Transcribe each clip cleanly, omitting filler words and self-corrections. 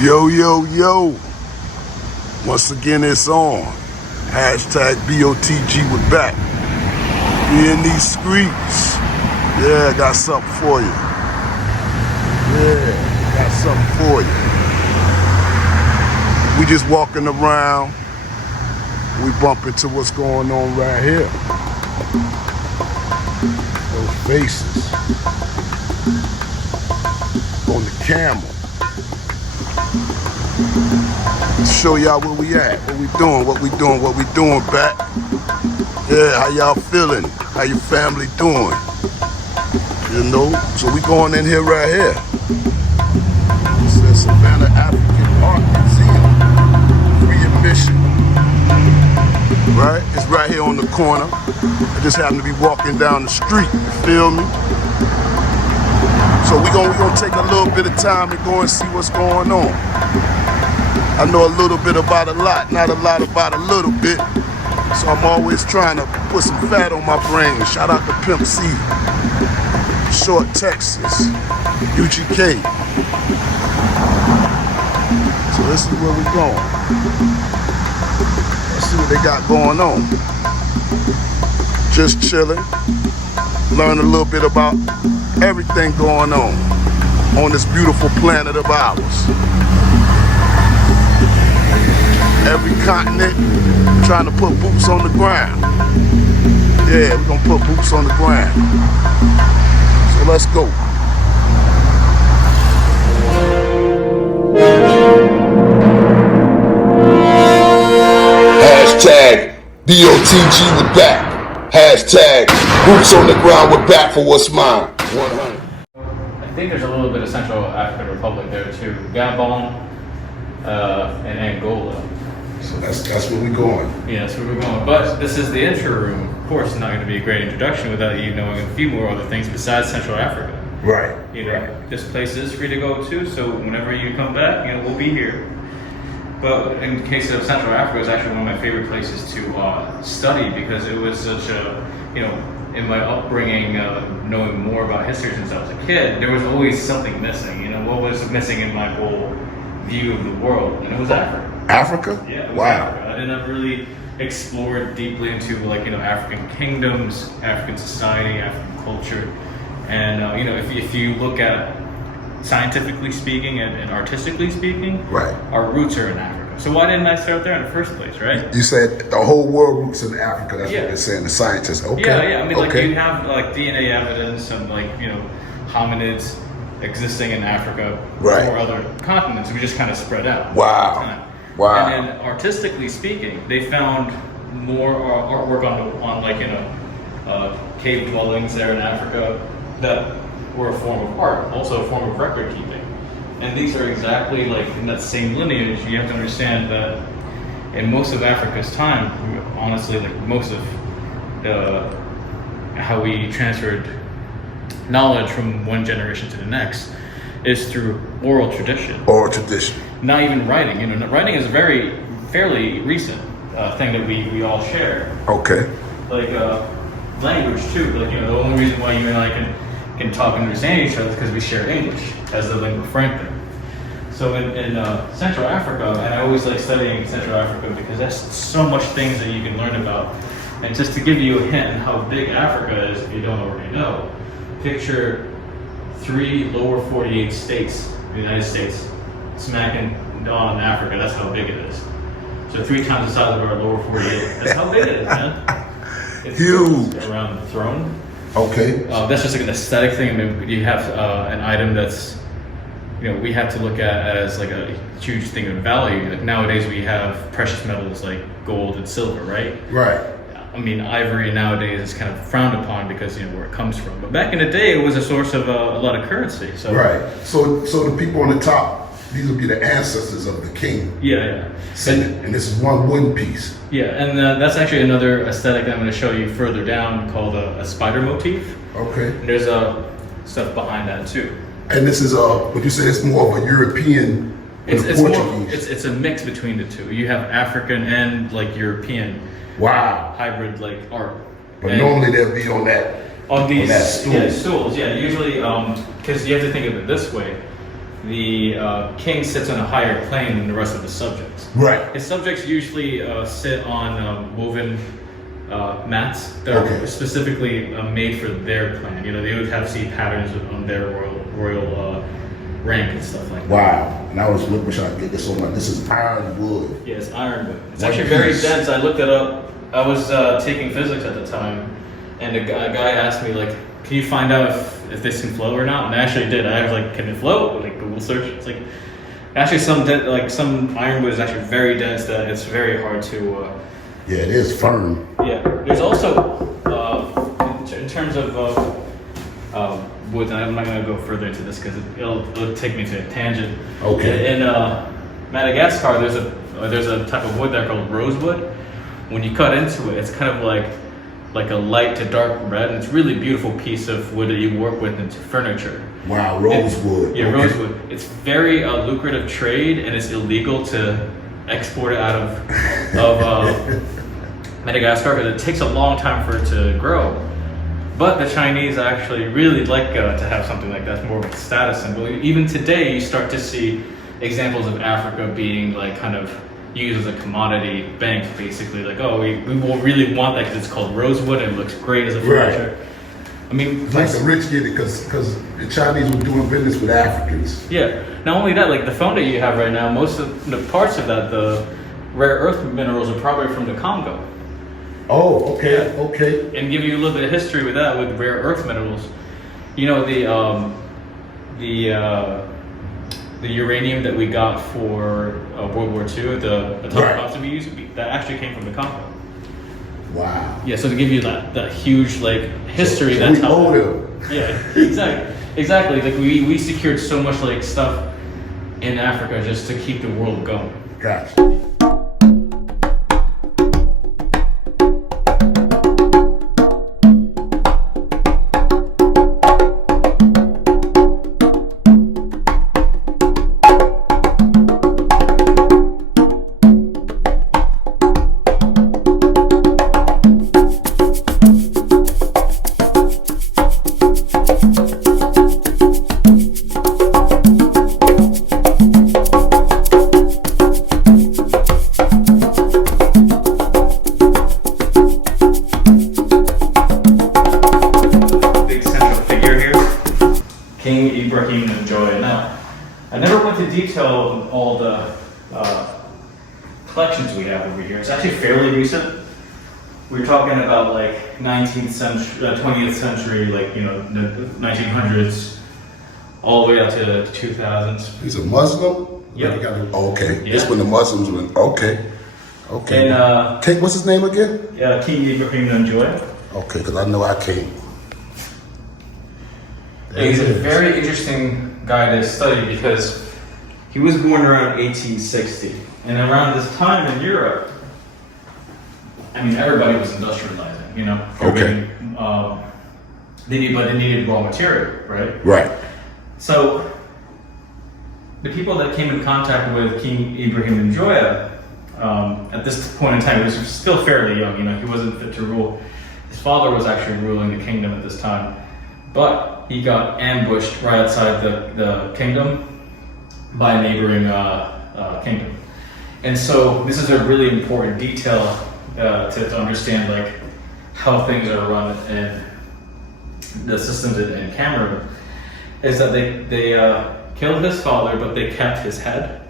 Yo, yo, yo. Once again, it's on. Hashtag BOTG, we're back. We in these streets. Yeah, got something for you. Yeah, got something for you. We just walking around. We bump into what's going on right here. Those faces on the camel. Show y'all where we at, what we doing back. Yeah, how y'all feeling? How your family doing? You know, so we going in here right here. It's the Savannah African Art Museum, free admission. Right? It's right here on the corner. I just happen to be walking down the street, you feel me? So we gonna take a little bit of time and go and see what's going on. I know a little bit about a lot, not a lot about a little bit. So I'm always trying to put some fat on my brain. Shout out to Pimp C, Short Texas, UGK. So this is where we going. Let's see what they got going on. Just chilling, learn a little bit about everything going on this beautiful planet of ours. Every continent trying to put boots on the ground. Yeah, we're gonna put boots on the ground. So let's go. Hashtag BOTG, we're back. Hashtag boots on the ground, we're back for what's mine. 100. I think there's a little bit of Central African Republic there too. Gabon and Angola. So that's where we're going. Yeah, that's where we're going. But this is the intro room. Of course, it's not going to be a great introduction without you knowing a few more other things besides Central Africa. Right. You know, this place is free to go to, so whenever you come back, we'll be here. But in the case of Central Africa, it's actually one of my favorite places to study because it was such a, in my upbringing, knowing more about history since I was a kid, there was always something missing. What was missing in my whole view of the world, and it was Africa. Africa? Yeah, it was wow. Africa. I didn't really explore deeply into African kingdoms, African society, African culture, and if you look at scientifically speaking and artistically speaking, right, our roots are in Africa. So why didn't I start there in the first place, right? You said the whole world roots in Africa. That's what they're saying, the scientists. Okay. Yeah. I mean, you have DNA evidence and hominids existing in Africa right, or other continents. We just kind of spread out. Wow. And then artistically speaking, they found more artwork on cave dwellings there in Africa that were a form of art, also a form of record keeping. And these are exactly in that same lineage. You have to understand that in most of Africa's time, honestly, most of how we transferred knowledge from one generation to the next is through oral tradition. Oral tradition. Not even writing. Writing is a fairly recent thing that we all share. Okay. Language too. The only reason why you and I can talk and understand each other is because we share English as the lingua franca. So in Central Africa, and I always like studying Central Africa because there's so much things that you can learn about. And just to give you a hint on how big Africa is, if you don't already know, picture 3 lower 48 states, the United States, smacking down in Africa. That's how big it is. So 3 times the size of our lower 48. That's how big it is, man. It's huge. Around the throne. Okay. That's just an aesthetic thing. I mean, you have an item that's, we have to look at as a huge thing of value. Nowadays we have precious metals like gold and silver, right? Right. I mean, ivory nowadays is kind of frowned upon because where it comes from. But back in the day, it was a source of a lot of currency. So right. So the people on the top, these will be the ancestors of the king. Yeah. And this is one wooden piece. Yeah, and that's actually another aesthetic that I'm going to show you further down called a spider motif. Okay. And there's stuff behind that too. And this is would you say it's more of a European? It's a mix between the two. You have African and European. Wow. Hybrid art. But normally they'll be on that on these stool. Yeah, stools. Yeah, usually because you have to think of it this way. the king sits on a higher plane than the rest of his subjects. Right. His subjects usually sit on woven mats that are specifically made for their clan. You know, they would have see patterns on their royal rank and stuff like that. Wow. And I was wishing I could get this on my. This is ironwood. Yeah, it's ironwood. It's One actually very piece. dense. I looked it up. I was taking physics at the time, and a guy asked me like, "Can you find out if this can float or not?" And I actually did. I was like, "Can it float?" Like Google search. It's like actually some ironwood is actually very dense that it's very hard to. Yeah, it is firm. Yeah. There's also in terms of wood, and I'm not going to go further into this because it'll take me to a tangent. Okay. In Madagascar, there's a type of wood there called rosewood. When you cut into it, it's kind of like a light to dark red, and it's a really beautiful piece of wood that you work with into furniture. Wow, rosewood. Yeah, rosewood. It's very lucrative trade, and it's illegal to export it out of Madagascar because it takes a long time for it to grow. But the Chinese actually really like to have something like that. It's more of a status symbol. Even today, you start to see examples of Africa being like kind of used as a commodity bank, basically. Like, oh, we will really want that because it's called rosewood and it looks great as a furniture. Right. I mean, It's like the rich get it because the Chinese were doing business with Africans. yeah. Not only that, like the phone that you have right now, most of the parts of that, the rare earth minerals are probably from the Congo. Oh, okay, okay. And give you a little bit of history with that, with rare earth minerals. You know, the uranium that we got for World War II, the atomic bombs that we used, that actually came from the Congo. Wow. Yeah, so to give you that huge like history, So that's we how. owe them. Yeah, exactly. Like we secured so much like stuff in Africa just to keep the world going. Gotcha. Big central figure here, King Ibrahimovic. Now, I never went into detail on all the collections we have over here. It's actually fairly recent. We're talking about like 19th century, 20th century, like, you know, the 1900s, all the way up to the 2000s. He's a Muslim? Yep. Okay. Yeah. This when the Muslims went. Okay. Okay. And King, what's his name again? King Ibrahimovic. Okay, because I know I can't. He's a very interesting guy to study because he was born around 1860. And around this time in Europe, I mean, everybody was industrializing, you know? Okay. They needed raw material, right? Right. So, the people that came in contact with King Ibrahimovic, at this point in time, he was still fairly young, you know, he wasn't fit to rule. His father was actually ruling the kingdom at this time, but he got ambushed right outside the kingdom by a neighboring kingdom. And so this is a really important detail to understand like how things are run in the systems in Cameroon, is that they killed his father, but they kept his head.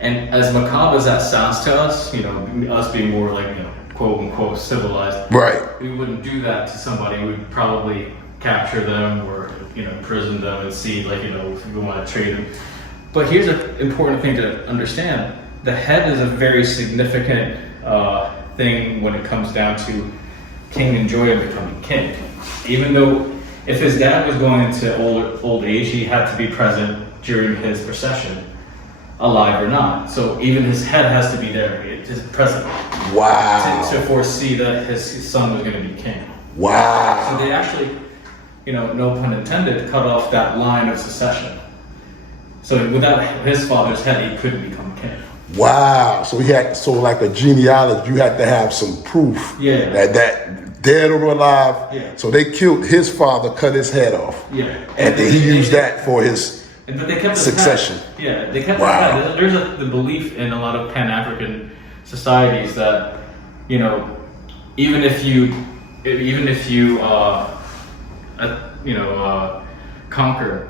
And as macabre as that sounds to us, you know, us being more like, you know, quote unquote civilized, Right. we wouldn't do that to somebody. We'd probably capture them or, you know, imprison them and see, like, you know, if we want to trade them. But here's an important thing to understand. The head is a very significant thing when it comes down to King Njoya becoming king. Even though if his dad was going into old age, he had to be present during his procession, alive or not. So even his head has to be there, it is present. Wow. To foresee that his son was going to be king. Wow. So they actually, you know, no pun intended, cut off that line of succession. So without his father's head, he couldn't become king. Wow. So like a genealogy, you had to have some proof. Yeah. That dead or alive. Yeah. So they killed his father, cut his head off. Yeah. And then he used that for his But they kept succession. Yeah, they kept Wow. There's the belief in a lot of Pan-African societies that, you know, even if you conquer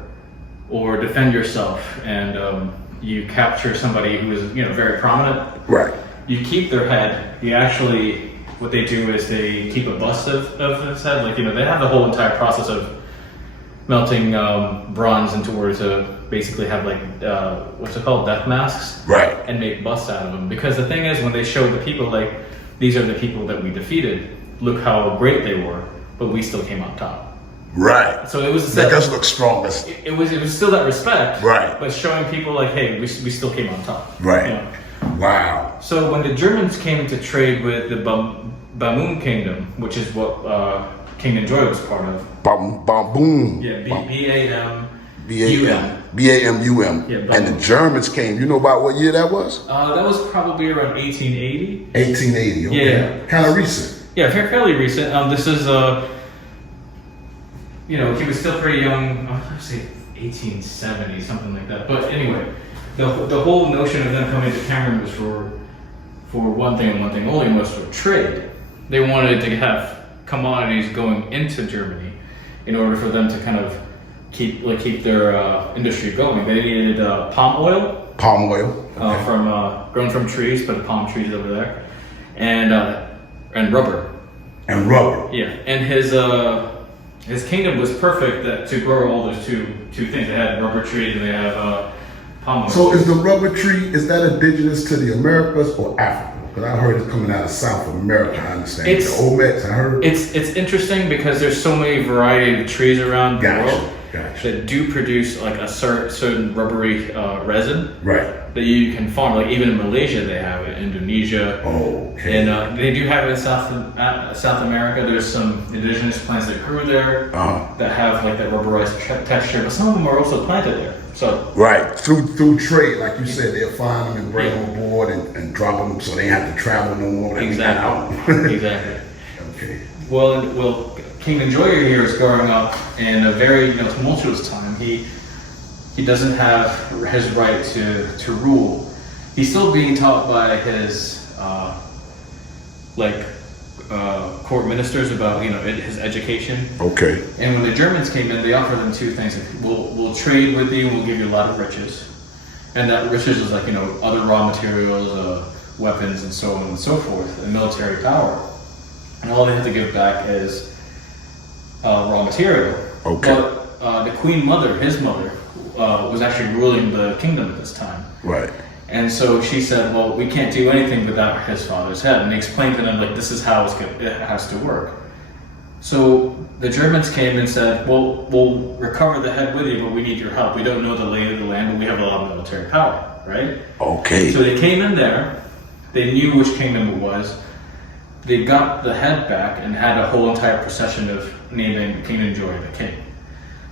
or defend yourself and you capture somebody who is, you know, very prominent, Right. you keep their head. You actually, what they do is they keep a bust of his head. Like, you know, they have the whole entire process of melting bronze into ore to basically have like what's it called, death masks, Right. and make busts out of them. Because the thing is, when they show the people, like, these are the people that we defeated, look how great they were, but we still came on top. Right. So it was Make us look strongest. it was still that respect, Right. but showing people like, hey, we still came on top, Right. you know? Wow. So when the Germans came to trade with the Bamoun Kingdom, which is what King Njoya was part of. Bam, bam, boom. Yeah, B-A-M. B-A-M-U-M. Yeah, and the Germans came. You know about what year that was? That was probably around 1880. 1880. Okay. Yeah. Kind of recent. Yeah, fairly recent. This is, you know, he was still pretty young. I was going to say 1870, something like that. But anyway, the whole notion of them coming to Cameroon was for one thing and one thing only, was for trade. They wanted to have commodities going into Germany in order for them to kind of keep their industry going. They needed palm oil. Palm oil. From grown from trees, but the palm trees over there, and rubber. And rubber. Yeah, and his kingdom was perfect to grow all those two things. They had rubber trees and they have palm oil. So is the rubber tree, is that indigenous to the Americas or Africa? Because I heard it's coming out of South America, I understand. The Olmecs, I heard. It's interesting because there's so many variety of trees around the world Gotcha. that do produce like a certain rubbery resin. Right. That you can farm. Like even in Malaysia they have it, Indonesia. Okay. And they do have it in South America. There's some indigenous plants that grew there that have like that rubberized texture, but some of them are also planted there. So right, through trade, like you said, they'll find them and bring them aboard and drop them so they have to travel no more. Exactly. Exactly. Okay. Well, King Njoya here is growing up in a very tumultuous time. He doesn't have his right to rule. He's still being taught by his court ministers about his education. Okay. And when the Germans came in, they offered them two things: we'll trade with you, and we'll give you a lot of riches. And that riches is like other raw materials, weapons, and so on and so forth, and military power. And all they have to give back is raw material. Okay. But the Queen Mother, his mother, was actually ruling the kingdom at this time. Right. And so she said, well, we can't do anything without his father's head. And he explained to them, like, this is how it has to work. So the Germans came and said, well, we'll recover the head with you, but we need your help. We don't know the lay of the land, but we have a lot of military power, right? Okay. So they came in there. They knew which kingdom it was. They got the head back and had a whole entire procession of naming King Njoya the king.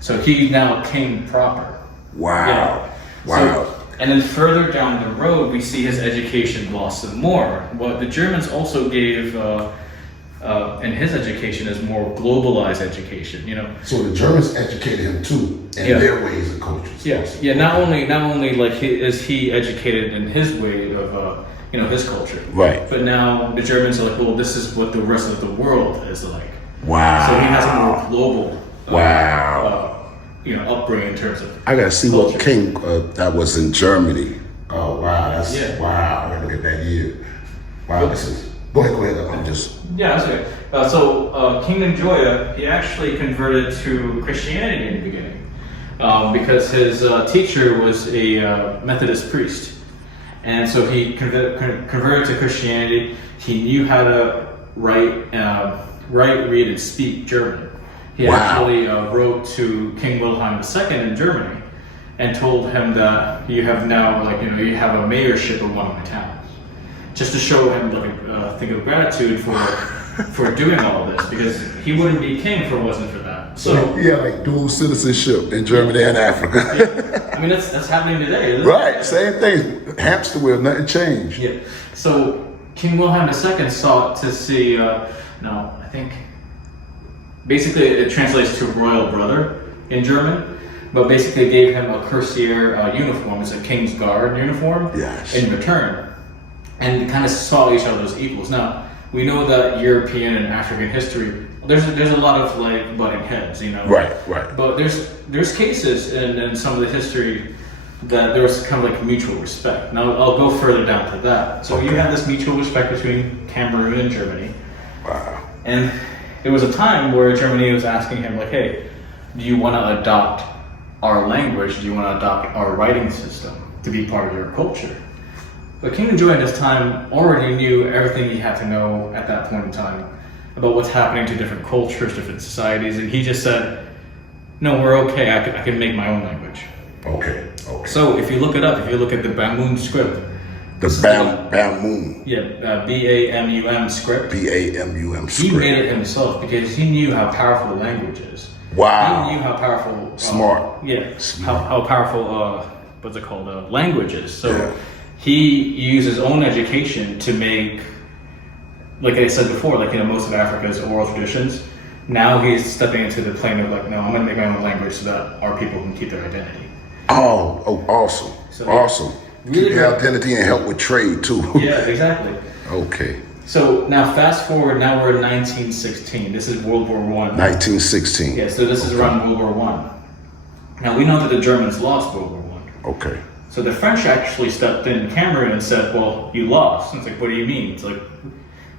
So he's now king proper. Wow. Yeah. Wow. So, and then further down the road, we see his education blossom more. What the Germans also gave in his education is more globalized education. So the Germans educated him too in their ways and cultures. Yes. Yeah. Not only like is he educated in his way of his culture. Right. But now the Germans are like, well, this is what the rest of the world is like. Wow. So he has a more global. Upbringing in terms of. I gotta see culture. what king that was in Germany. Oh wow, that's wow. I gotta look at that year. Wow, this is. Go ahead. I'm just. Yeah, that's okay. So King Njoya, he actually converted to Christianity in the beginning because his teacher was a Methodist priest, and so he converted to Christianity. He knew how to write, read, and speak German. He actually wrote to King Wilhelm II in Germany and told him that you have now, you have a mayorship of one of my towns, just to show him a thing of gratitude for doing all of this, because he wouldn't be king if it wasn't for that. So like dual citizenship in Germany and Africa. I mean that's happening today, isn't Right, it? same thing. Hamster wheel, nothing changed. Yeah. So King Wilhelm II sought to see. Basically, it translates to royal brother in German. but basically gave him a cuirassier uniform. It's a King's Guard uniform Yes. in return, and kind of saw each other as equals. Now, we know that European and African history, there's a lot of like butting heads, you know. Right. But there's cases in some of the history that there was kind of like mutual respect. Now I'll go further down to that. So you have this mutual respect between Cameroon and Germany. Wow. And there was a time where Germany was asking him like, hey, do you want to adopt our language? Do you want to adopt our writing system to be part of your culture? But King Joy at this time already knew everything he had to know at that point in time about what's happening to different cultures, different societies, and he just said, no, we're okay, I can make my own language. Okay. So if you look it up, if you look at the Bamoon script. The Bamoon. Yeah, B-A-M-U-M script. B-A-M-U-M script. He made it himself because he knew how powerful the language is. Wow. He knew how powerful. Smart. How powerful, what's it called, language is. So Yeah. he used his own education to make, like I said before, like, you know, most of Africa's oral traditions. Now he's stepping into the plane of like, no, I'm going to make my own language so that our people can keep their identity. Oh, awesome. So, awesome. Really Keep your identity and help with trade too. Yeah, exactly. Okay. So now fast forward, now we're in 1916. This is World War I. 1916. Yeah, so this is around World War I. Now we know that the Germans lost World War I. Okay. So the French actually stepped in Cameroon and said, well, you lost. And it's like, what do you mean? It's like,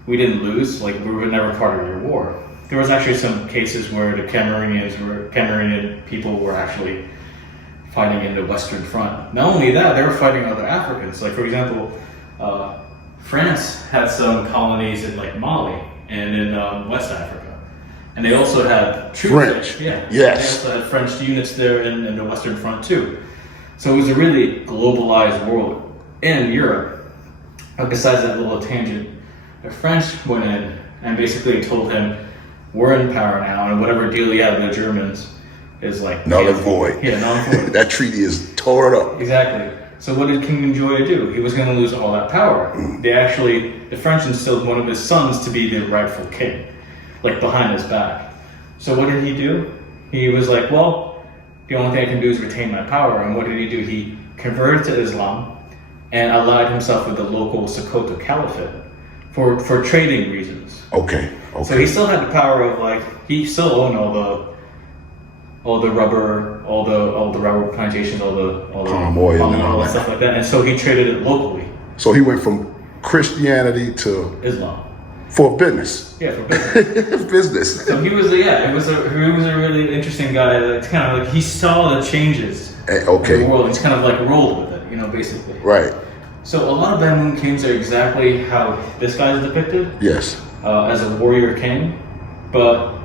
we didn't lose, like we were never part of your war. There was actually some cases where the Cameroonian people were actually fighting in the Western Front. Not only that, they were fighting other Africans. Like for example, France had some colonies in like Mali and in West Africa. And they also had troops. French. Yeah. Yes. They also had French units there in the Western Front too. So it was a really globalized world. In Europe, besides that little tangent, the French went in and basically told him, we're in power now, and whatever deal you have with the Germans is like Null and void. Yeah, null and void. That treaty is tore up. Exactly. So what did King Njoya do? He was going to lose all that power. The French instilled one of his sons to be the rightful king, like behind his back. So what did he do? He was like, well, the only thing I can do is retain my power. And what did he do? He converted to Islam and allied himself with the local Sokoto Caliphate for trading reasons. Okay. So he still had the power of like, he still owned all the rubber plantations, all the palm oil and all all that stuff like that, and so he traded it locally. So he went from Christianity to Islam. for business. Yeah, for business. Business. So he was he was a really interesting guy. It's kind of like he saw the changes in the world. He's kind of like rolled with it, you know, basically. Right. So a lot of Bamoon kings are exactly how this guy is depicted. Yes. As a warrior king, but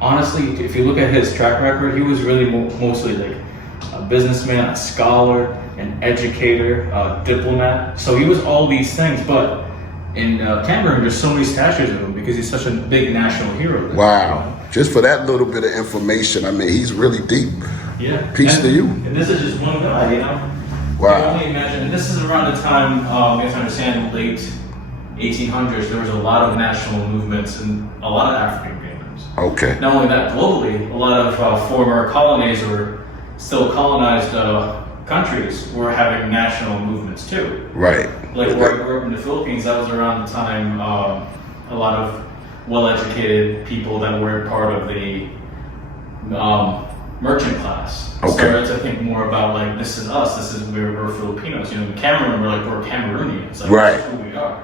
honestly, if you look at his track record, he was really mostly like a businessman, a scholar, an educator, a diplomat. So he was all these things, but in Cameroon, there's so many statues of him because he's such a big national hero. Wow. Just for that little bit of information, I mean, he's really deep. Yeah. Peace to you. And this is just one guy, you know? Wow. You can only imagine, and this is around the time, you have to understand, late 1800s, there was a lot of national movements and a lot of African kingdoms. Okay. Not only that, globally, a lot of former colonies or still colonized countries were having national movements too. Right. Like where I grew up in the Philippines, that was around the time a lot of well-educated people that were part of the merchant class started to think more about like, this is us, we're Filipinos. You know, in Cameroon, we're Cameroonians. Like, right. This is who we are.